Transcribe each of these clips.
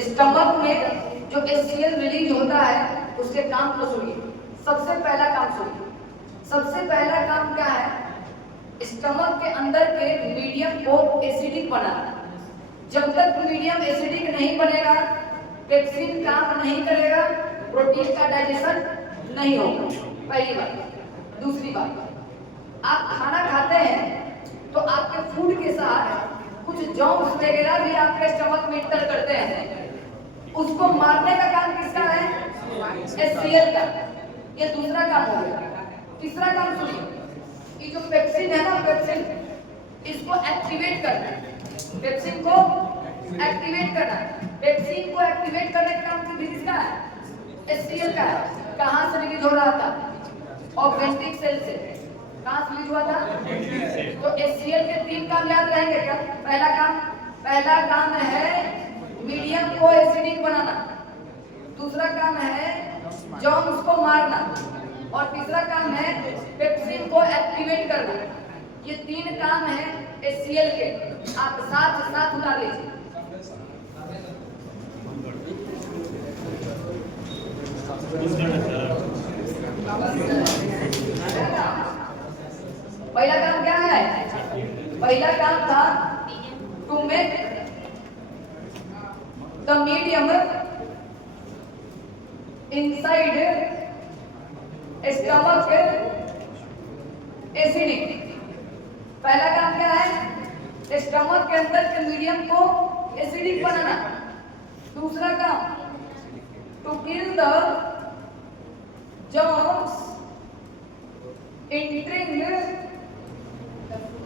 Stomach में जो HCl release होता है उसके काम को सुनिए। सबसे पहला काम सुनिए। सबसे पहला काम क्या है? स्टमक के अंदर के मीडियम को एसिडिक बनाना। जब तक मीडियम एसिडिक नहीं बनेगा, पेप्सिन काम नहीं करेगा, प्रोटीन का डाइजेशन नहीं होगा। पहली बात। दूसरी बात, आप खाना खाते हैं तो आपके फूड के साथ कुछ जर्म्स वगैरह भी आपके स्टमक में इंटर करते हैं। उसको मारने का काम किसका है? HCl का। ये दूसरा काम हो गया। तीसरा काम सुनिए। ये जो पेप्सिन है ना, पेप्सिन, इसको एक्टिवेट करना है। पेप्सिन को एक्टिवेट करना है। पेप्सिन को एक्टिवेट करने का काम किसका है? HCl का है। कहाँ से रिलीज हो रहा था? ऑर्गेनिक सेल से। कहाँ से रिलीज हुआ था? तो HCl के 3 काम याद रहेंगे क्या? पहला काम है मीडियम को एसिडिक बनाना। दूसरा काम है जर्म्स को मारना। और तीसरा काम है पेप्सिन को एक्टिवेट करना। ये 3 काम है HCl के। आप साथ उतार लीजिए। पहला काम क्या है? पहला काम था to make the medium inside stomach acidic. पहला काम क्या है? स्टमक के अंदर के मीडियम को एसिडिक बनाना। दूसरा काम to kill the germs entering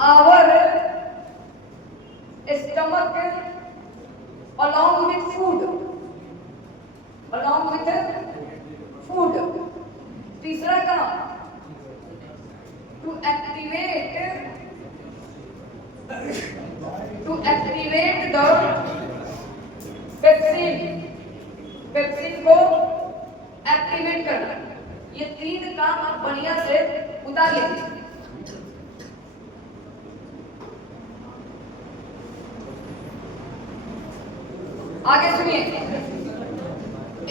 our stomach along with food. तीसरा काम to activate the पेप्सिन को एक्टिवेट करना। ये 3 काम आप बढ़िया से उतार लीजिए। आगे सुनिए।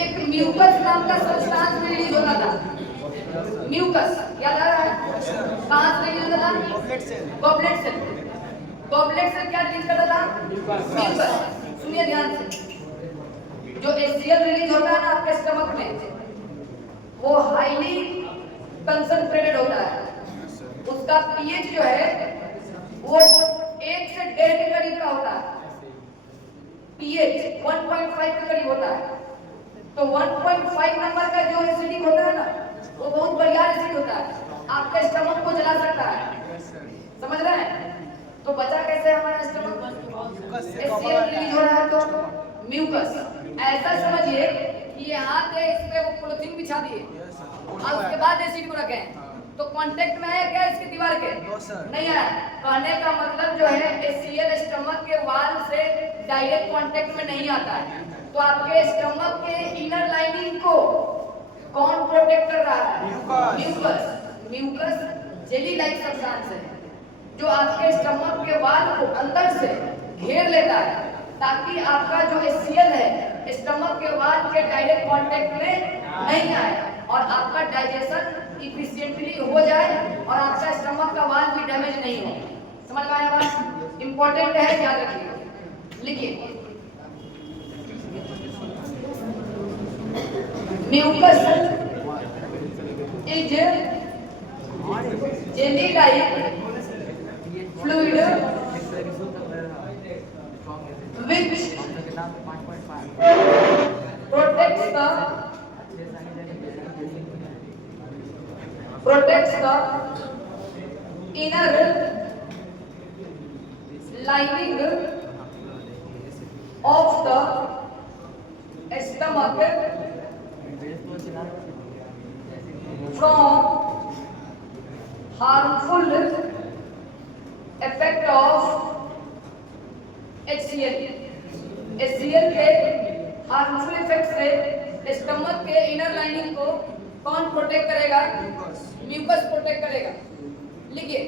एक म्यूकस नाम का सब्सटेंस रिलीज होता था। म्यूकस याद आ रहा है? कहां से रिलीज होता था? गॉबलेट से क्या रिलीज करता था? म्यूकस। सुनिए ध्यान से। जो HCl रिलीज होता है ना आपके स्टमक में, वो हाईली कंसंट्रेटेड होता है। उसका pH जो है वो 1 से 1.5 के करीब का होता है। pH 1.5 के करीब होता है। तो 1.5 नंबर का जो एसिडिक होता है ना, वो बहुत बढ़िया एसिड होता है। आपके स्टमक को जला सकता है। समझ रहे हैं? तो बचा कैसे हमारा स्टमक? HCl रिलीज हो रहा है तो म्यूकस। ऐसा समझिए कि यहाँ पे इस पे वो पॉलिथीन बिछा दिए और उसके बाद एसिड को रखे, तो कांटेक्ट में है क्या इसकी दीवार के? नहीं है। कहने का मतलब जो है HCl स्टमक के वाल से डायरेक्ट कांटेक्ट में नहीं आता है। तो आपके स्टमक के इनर लाइनिंग को कौन प्रोटेक्ट कर रहा है? म्यूकस जेली लाइक सब्सटेंस है जो आपके स्टमक के वाल को अंदर से घेर लेता है, ताकि आपका जो HCl है स्टमक के वाल के डायरेक्ट कांटेक्ट में नहीं आए और आपका डाइजेशन इफिशिएंटली हो जाए और आपका स्टमक का वाल भी डैमेज नहीं हो। समझ में आया बात? इंपॉर्टेंट है, याद रखिए। लिखिए, mucus is jelly like fluid which protects the inner lining of the stomach from harmful effect of HCl के हार्मफुल इफेक्ट से स्टमक के इनर लाइनिंग को कौन प्रोटेक्ट करेगा? म्यूकस प्रोटेक्ट करेगा। लिखिए,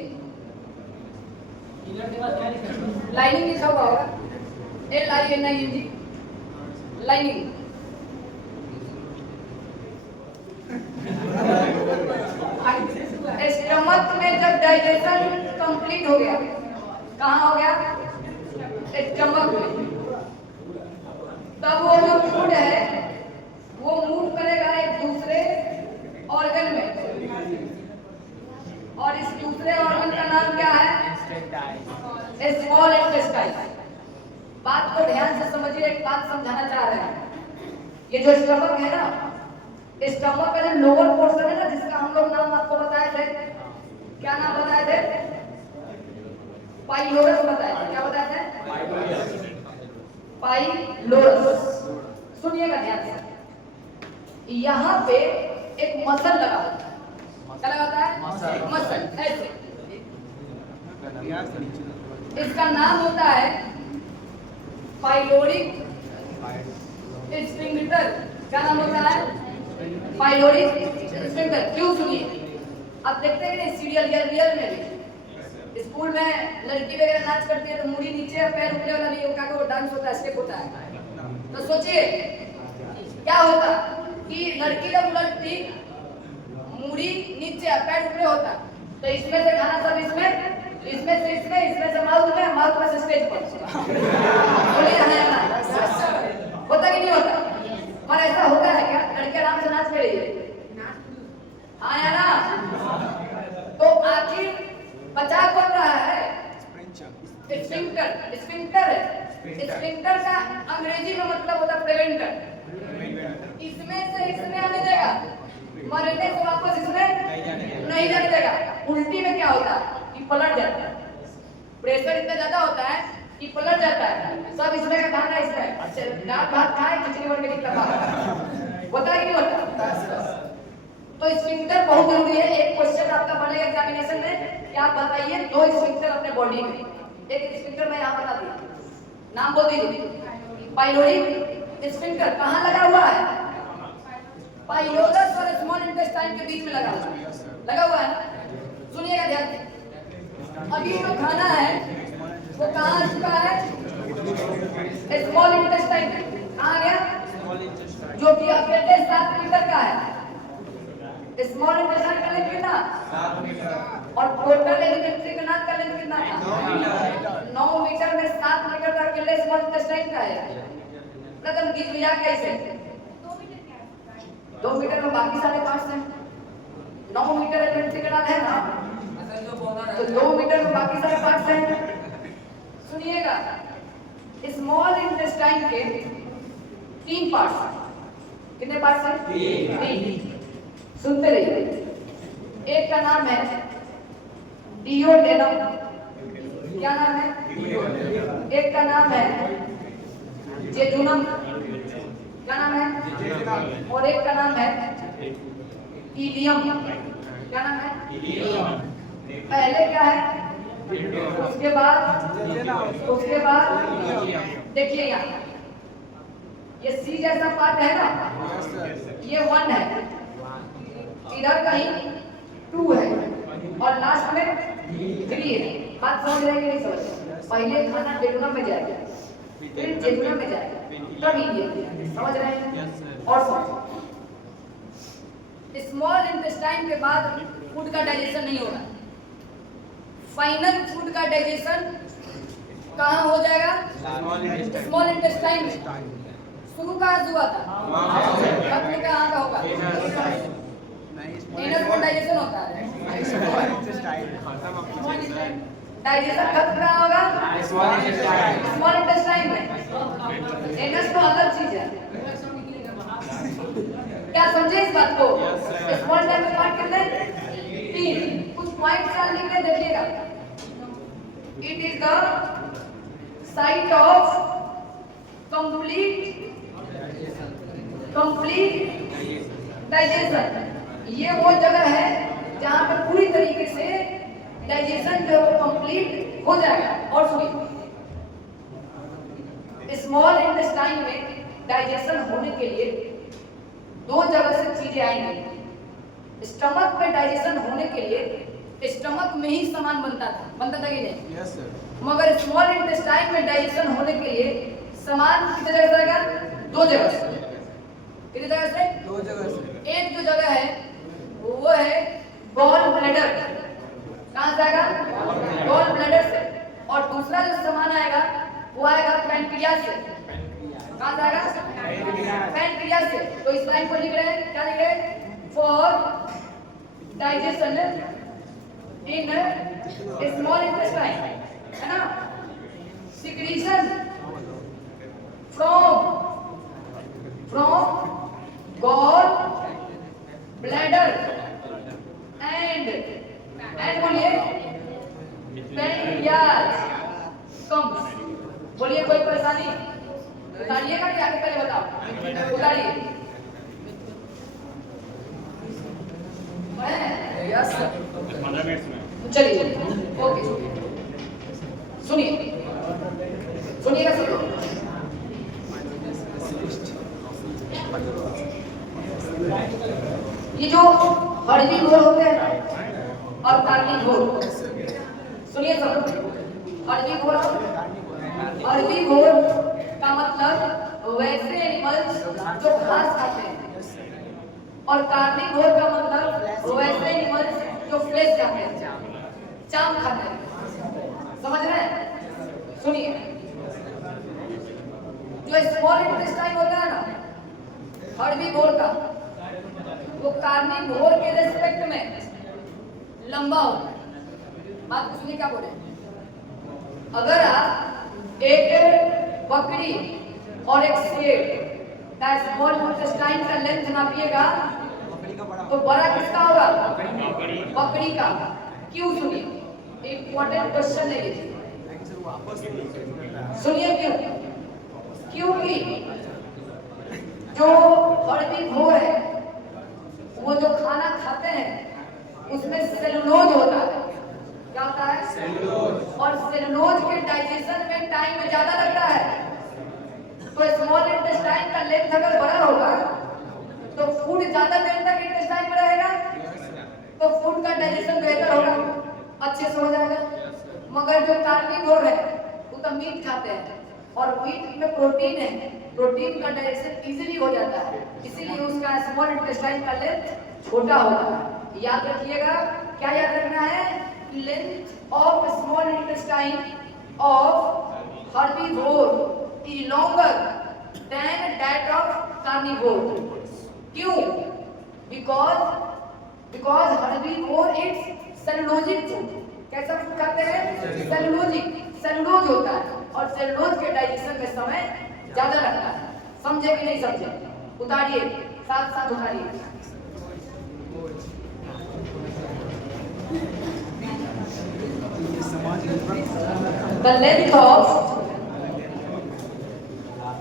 लाइनिंग लिखा हुआ होगा LINING। लाइनिंग। स्टमक में जब डाइजेशन कंप्लीट हो गया, कहाँ हो गया? स्टमक में। तब वो जो फूड है वो मूव करेगा एक दूसरे ऑर्गन में, और इस दूसरे ऑर्गन का नाम क्या है? Small intestine. बात को ध्यान से समझिए, एक बात समझाना चाह रहे हैं। ये जो स्टमक है ना, स्टमक का जो लोअर पोर्शन है ना, जिसका हम लोग नाम आपको बताए थे, क्या नाम बताए थे? पाइलोरस बताया था। क्या बताया था? पाइलोरस। सुनिएगा ध्यान से, यहाँ पे एक मसल लगा होता है। क्या लगाता है? मसल। ऐसे इसका नाम होता है पाइलोरिक स्फिंक्टर। क्या नाम होता है? Pyloric sphincter. क्यों? सुनिए, आप देखते हैं कि सीरियल रियल में भी स्कूल में लड़की वगैरह नाच करती है तो मुड़ी नीचे और पैर ऊपर वाला नहीं, क्या वो डांस होता है, स्टेप होता है। तो सोचिए क्या होता कि लड़की जब उलटती, मुड़ी नीचे पैर ऊपर होता, तो इसमें से खाना सब इसमें से माउथ में से स्टेज पर होता कि नहीं होता? और ऐसा होता है क्या? लड़के आराम से नाच रही है, हाँ या ना? तो आखिर बचा कौन रहा है? स्फिंक्टर। स्फिंक्टर का अंग्रेजी में मतलब होता है प्रिवेंटर। इसमें आने देगा, मरने को वापस इसमें नहीं जाने देगा। उल्टी में क्या होता है कि पलट जाता है, प्रेशर इतना ज्यादा होता है कि पलट जाता है। सब इसमें का खाना इसमें दाल भात खाए, खिचड़ी बन के निकला होता है कि नहीं होता? तो स्फिंक्टर बहुत जरूरी है। एक क्वेश्चन आपका बनेगा एग्जामिनेशन में कि आप बताइए 2 स्फिंक्टर अपने बॉडी में। एक स्फिंक्टर मैं यहाँ बता दिया, नाम बोल दीजिए। पाइलोरिक स्फिंक्टर कहाँ लगा हुआ है? पाइलोरस और स्मॉल इंटेस्टाइन के बीच में लगा हुआ है ना? सुनिएगा ध्यान से। अभी जो खाना है वो कहाँ आ चुका है? स्मॉल इंटेस्टाइन में। कहाँ गया? जो कि अकेले 7 मीटर का है। स्मॉल इंटेस्टाइन का लेंथ कितना? 7 मीटर। और टोटल एलिमेंट्री का लेंथ कितना था? 9 मीटर में 7 मीटर का अकेले स्मॉल इंटेस्टाइन का है। प्रथम गिज मिला कैसे? 2 मीटर में बाकी सारे पार्ट्स हैं। 9 मीटर एलिमेंट्री का है ना, तो 2 मीटर में बाकी सारे पार्ट्स हैं। सुनिएगा, स्मॉल इंटेस्टाइन के 3 पार्ट्स। कितने पार्ट्स हैं? 3। सुनते रहिए। एक का नाम है डियोडेनम। क्या नाम है? एक का नाम है जेजुनम। क्या नाम है? और एक का नाम है इलियम। क्या नाम है? पहले क्या है, उसके बाद देखिए यहाँ ये सी जैसा पार्ट है ना, ये 1 है, इधर कहीं 2 है और लास्ट में 3 है। बात समझ रहे हैं कि नहीं समझ? पहले खाना जेजुनम में जाएगा, फिर जेजुनम में जाएगा, तब इलियम। समझ रहे हैं? और समझ, स्मॉल इंटेस्टाइन के बाद फूड का डाइजेशन नहीं होगा। फाइनल फूड का डाइजेशन कहाँ हो जाएगा? स्मॉल इंटेस्टाइन में। शुरू कहाँ से हुआ था? खत्म कहाँ का होगा? इनर फूड डाइजेशन होता है। डाइजेशन खत्म कहाँ होगा? स्मॉल इंटेस्टाइन में। इनर तो अलग चीज है। क्या समझे इस बात को? स्मॉल इंटेस्टाइन में पार्ट कितने? 3। कुछ पॉइंट ध्यान लिख के देखिएगा। It is the site of complete digestion. ये वो जगह है जहां पर पूरी तरीके से डाइजेशन जो कंप्लीट हो जाएगा। और सुनिए, स्मॉल इंटेस्टाइन में डाइजेशन होने के लिए 2 जगह से चीजें आएंगी। स्टमक में डाइजेशन होने के लिए स्टमक में ही सामान बनता था कि नहीं? Yes sir. मगर स्मॉल इंटेस्टाइन में डाइजेशन होने के लिए सामान कितने जगह से आएगा? दो जगह से। कितनी जगह से? दो जगह से। एक जो जगह है वो है गॉल ब्लैडर। कहां से आएगा? गॉल ब्लैडर से। और दूसरा जो सामान आएगा वो आएगा पैनक्रियाज से। कहां से आएगा? पैनक्रियाज से। तो इस लाइन को लिख रहे हैं, क्या लिख रहे हैं? For digestion in small intestine, है ना? Secretion from gall bladder and बोलिए पैनक्रियाज कम्स। बोलिए कोई परेशानी? उतारिएगा क्या? पहले बताओ, उतारिए। Yes sir. 15 मिनट में। चलिए ओके, सुनिए सुनिएगा सब लोग। ये जो हर्बी घोल होते हैं ना और कार्बनिक घोल, सुनिए सब लोग। हर्बी घोल का मतलब वैसे एनिमल्स जो घास खाते हैं, और कार्बनिक घोल का मतलब वैसे एनिमल्स जो फ्लेश खाते हैं, चाम खाते हैं। समझ रहे हैं? सुनिए, जो स्मॉल इंटेस्टाइन होता है ना हर्बी घोल का, वो कार्बनिक घोल के रेस्पेक्ट में लंबा होता है। बात को सुनिए क्या बोले। अगर आप एक बकरी और एक शेर का स्मॉल इंटेस्टाइन का लेंथ नापिएगा तो बड़ा किसका होगा? बकरी का। क्यों? सुनिए, इंपॉर्टेंट क्वेश्चन है ये। सुनिए क्यों? क्योंकि जो हर्बी घोल है वो जो खाना खाते हैं उसमें सेलुलोज होता है। क्या होता है? सेलुलोज। और सेलुलोज के डाइजेशन में टाइम ज्यादा लगता है। तो स्मॉल इंटेस्टाइन का लेंथ अगर बड़ा होगा तो फूड ज्यादा देर तक इंटेस्टाइन में रहेगा, तो फूड का डाइजेशन बेहतर होगा, अच्छे से हो जाएगा। मगर जो कार्बनिक घोल है वो तो मीट खाते हैं और मीट में प्रोटीन है, प्रोटीन का डाइजेशन इजीली हो जाता है, इसीलिए उसका स्मॉल इंटेस्टाइन का लेंथ छोटा होता है। याद रखिएगा, क्या याद रखना है? Length of small intestine of herbivore is longer than that of carnivore. क्यों? because herbivore eats cellulosic food. कैसा फूड खाते हैं? सेलुलोज होता है और सेलुलोज के डाइजेशन में समय ज्यादा लगता है। समझे कि नहीं समझे? उतारिए, साथ साथ उतारिए। The length of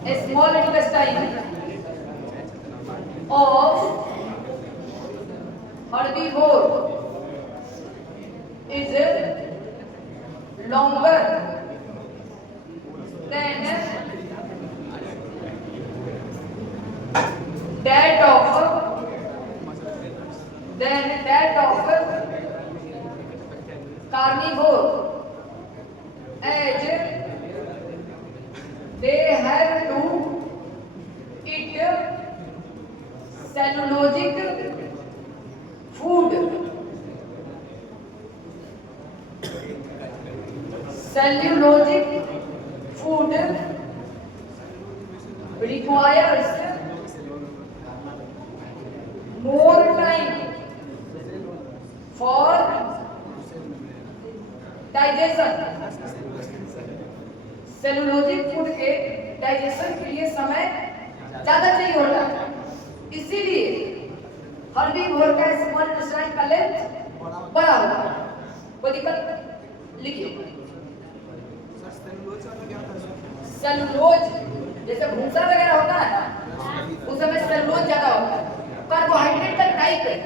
a small intestine of herbivore is longer than that of carnivore, as they have to eat cellulosic food. Cellulosic food requires more time for digestion. Cellulosic food के डाइजेशन के लिए समय ज्यादा चाहिए होता है, इसीलिए herbivore का स्मॉल इंटेस्टाइन का लेंथ बड़ा होता है। कोई दिक्कत? लिखिए। सेलुलोज जैसे भूसा वगैरह होता है ना, उस समय सेलुलोज ज्यादा होता है। कार्बोहाइड्रेट का टाइप है,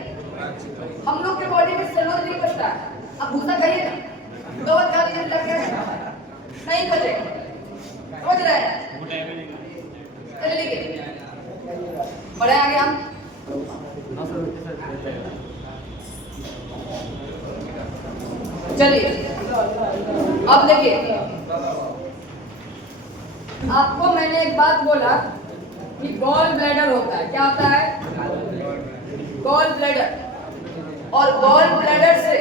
हम लोग के बॉडी में सेलुलोज नहीं बचता है। अब भूसा खाइए ना, दो खाली जब लग गया नहीं बचेगा। समझ रहे हैं? चलिए लिखिए, बढ़े आगे हम। चलिए अब देखिए, आपको मैंने एक बात बोला कि गॉल ब्लैडर होता है। क्या होता है? Gall bladder. और गॉल ब्लैडर से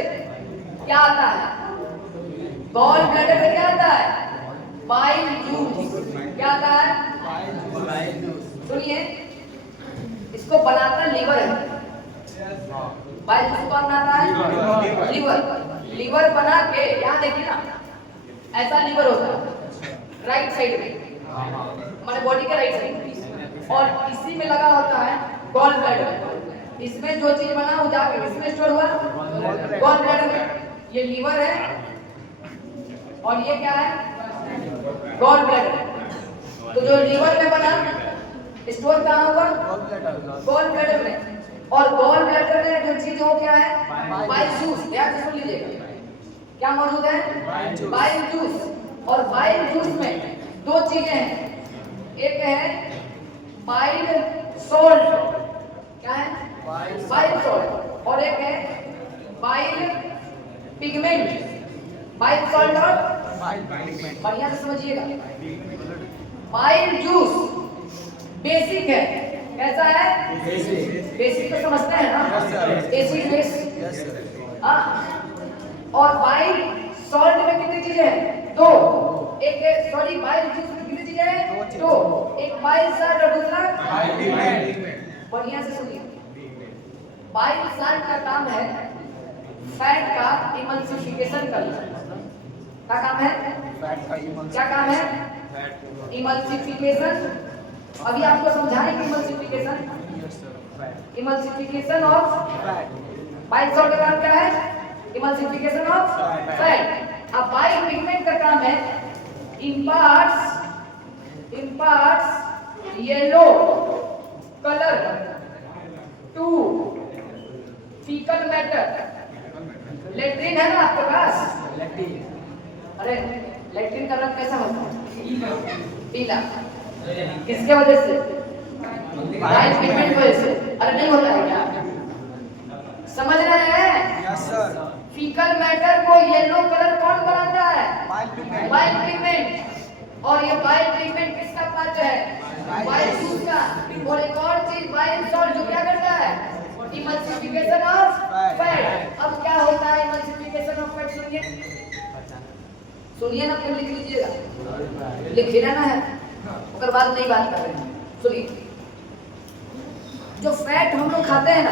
क्या आता है? गॉल ब्लैडर से क्या आता है? Bile juice. क्या आता है? सुनिए, इसको बनाता लीवर है। बाइल जूस कौन बनाता है? लीवर। लीवर बना के यहाँ देखिए ना, ऐसा लीवर होता है राइट साइड में, हमारे बॉडी के राइट साइड में, और इसी में लगा होता है गॉल ब्लैडर। इसमें जो चीज बना वो जाके इसमें स्टोर हुआ, गॉल ब्लैडर में। ये लीवर है और ये क्या है? Gall bladder. तो जो लीवर में बना स्टोर कहाँ हुआ? गॉल ब्लैडर में। और गॉल ब्लैडर में जो चीज हो क्या है? Bile juice. ध्यान से सुन लीजिएगा, क्या मौजूद है? Bile juice. और बाइल जूस में दो चीजें हैं, एक है बाइल सॉल्ट। क्या है? Bile salt. और एक है बाइल पिगमेंट। बाइल सॉल्ट और बढ़िया से समझिएगा। बाइल जूस बेसिक है। कैसा है? बेसिक तो समझते हैं ना, एसिड बेस। हाँ, और बाइल सॉल्ट में कितनी चीजें हैं? दो। एक है, सॉरी, बाइल जूस में कितनी चीजें हैं? दो। एक बाइल साल्ट और दूसरा बढ़िया से सुनिए। बाइल साल्ट का काम है फैट का इमल्सिफिकेशन करना। क्या काम है? क्या काम है? इमल्सिफिकेशन। अभी आपको समझाएंगे emulsification. Emulsification of bile salt का काम क्या है? Emulsification of fat. अब बाइल पिगमेंट का काम है imparts yellow color to fecal matter। Latrine है ना आपके पास? अरे लेट्रिन का रंग कैसा होता है? पीला। किसके वजह से? बाइल पिगमेंट की वजह से। अरे नहीं होता है क्या? समझ रहे हैं? Yes sir. फीकल मैटर को येलो कलर कौन बनाता है? Bile pigment. और ये बाइल पिगमेंट किसका पात्र है? बाइल जूस का। और एक और चीज बाइल सॉल्ट जो क्या करता है? Emulsification of fat. अब क्या होता है इमल्सिफिकेशन ऑफ फैट? सुनिए ना, फिर लिख लीजिएगा, लिखे रहना है, उसके बाद नहीं बात कर रहे हैं। सुनिए, जो फैट हम लोग खाते हैं ना,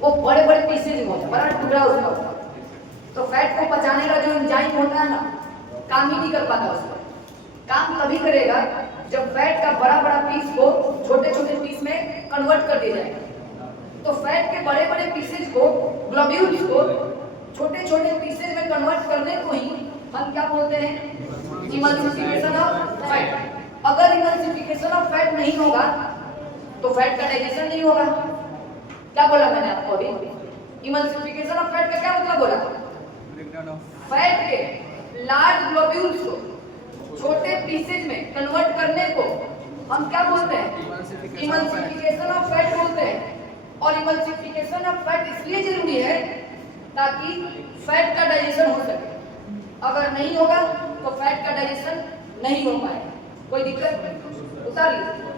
वो बड़े बड़े पीसेज में होता है, बड़ा टुकड़ा उसका होता है। तो फैट को पचाने का जो एंजाइम होता है ना, काम ही नहीं कर पाता उसका। काम तभी करेगा जब फैट का बड़ा बड़ा पीस को छोटे छोटे पीस में कन्वर्ट कर दिया जाएगा। तो फैट के बड़े बड़े पीसेज को, ग्लोब्यूल्स को छोटे छोटे पीसेज में कन्वर्ट करने को ही हम क्या बोलते हैं? Emulsification of fat. अगर इमल्सिफिकेशन ऑफ फैट नहीं होगा तो फैट का डाइजेशन नहीं होगा। क्या बोला मैंने आपको अभी? इमल्सिफिकेशन ऑफ फैट का क्या मतलब बोला? फैट के लार्ज ग्लोब्यूल्स को छोटे पीसेज में कन्वर्ट करने को हम क्या बोलते हैं? इमल्सिफिकेशन ऑफ फैट बोलते हैं। और इमल्सिफिकेशन ऑफ फैट इसलिए जरूरी है ताकि फैट का डाइजेशन हो सके। अगर नहीं होगा तो फैट का डाइजेशन नहीं हो पाएगा। कोई दिक्कत? उतार लीजिए।